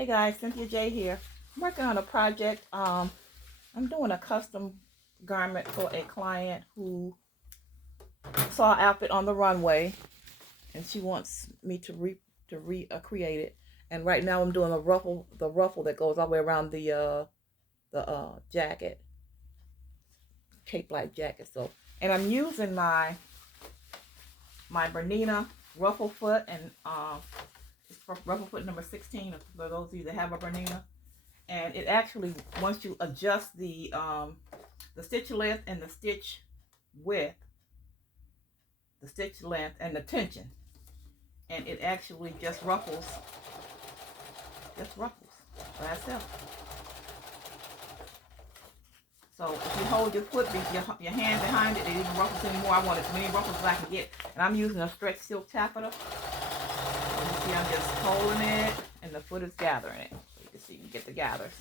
Hey guys, Cynthia J here. I'm working on a project. I'm doing a custom garment for a client who saw an outfit on the runway, and she wants me to recreate it. And right now I'm doing the ruffle that goes all the way around the jacket, cape like jacket. So, and I'm using my Bernina ruffle foot, and it's for ruffle foot number 16 for those of you that have a Bernina. And it actually, once you adjust the stitch length and the stitch width, the stitch length and the tension, and it actually just ruffles by itself. So if you hold your foot, your hand behind it, it even ruffles anymore. I want as many ruffles as I can get, and I'm using a stretch silk taffeta. So you see, I'm just holding it, and the foot is gathering it. So you can see, you get the gathers.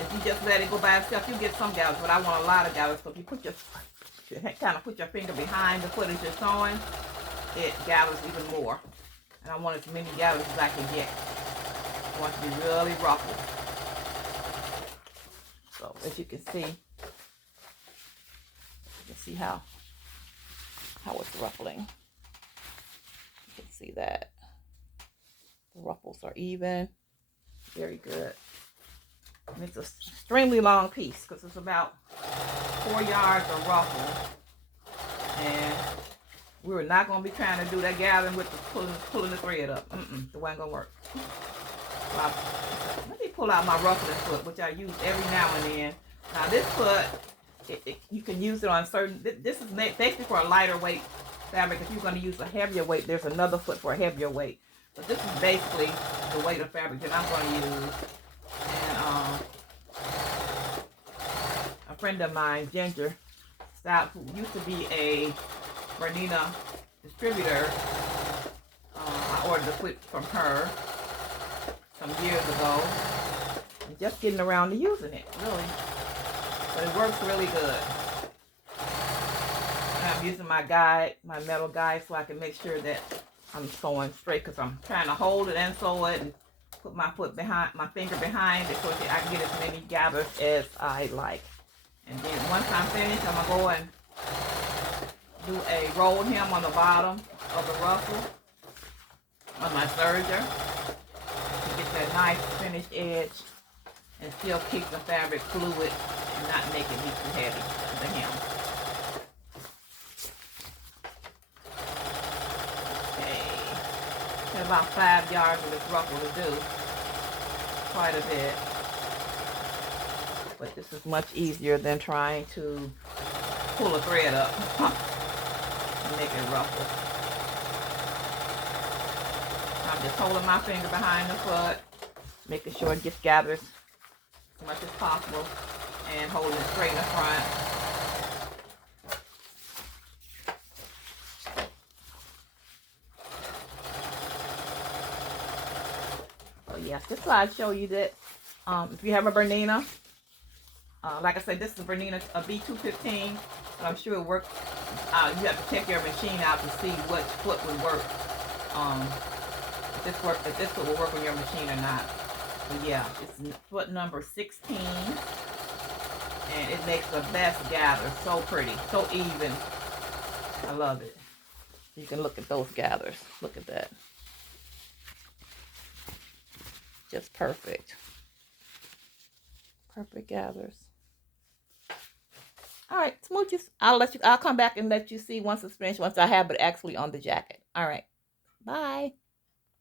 If you just let it go by itself, you get some gathers, but I want a lot of gathers. So if you put kind of put your finger behind the foot as you're sewing, it gathers even more. And I want as many gathers as I can get. I want it to be really ruffled. So as you can see how it's ruffling. You can see that the ruffles are even. Very good. And it's an extremely long piece because it's about 4 yards of ruffle. And we're not going to be trying to do that gathering with the pulling the thread up. It wasn't going to work. So let me pull out my ruffling foot, which I use every now and then. Now this foot, you can use it on certain, this is basically for a lighter weight fabric. If you're going to use a heavier weight, there's another foot for a heavier weight. But this is basically the weight of fabric that I'm going to use. And a friend of mine, Ginger Stout, who used to be a Bernina distributor, I ordered the foot from her some years ago. I'm just getting around to using it, really. But it works really good. And I'm using my guide, my metal guide, so I can make sure that I'm sewing straight, because I'm trying to hold it and sew it and put my finger behind it so that I can get as many gathers as I like. And then once I'm finished, I'm going to go and do a roll hem on the bottom of the ruffle on my serger to get that nice finished edge and still keep the fabric fluid and not make it be too heavy, the hem. Okay. Got about 5 yards of this ruffle to do. Quite a bit. But this is much easier than trying to pull a thread up and make it ruffle. I'm just holding my finger behind the foot, making sure it gets gathered as much as possible, and holding it straight in the front. So yes, this slide show you that if you have a Bernina, like I said, this is a Bernina, a B215, but I'm sure it works. You have to check your machine out to see which foot would work. If this foot will work on your machine or not. But yeah, it's foot number 16, and it makes the best gather. So pretty, so even. I love it. You can look at those gathers. Look at that. Just perfect. Perfect gathers. All right, smooches. I'll come back and let you see once it's finished, once I have it actually on the jacket. All right. Bye.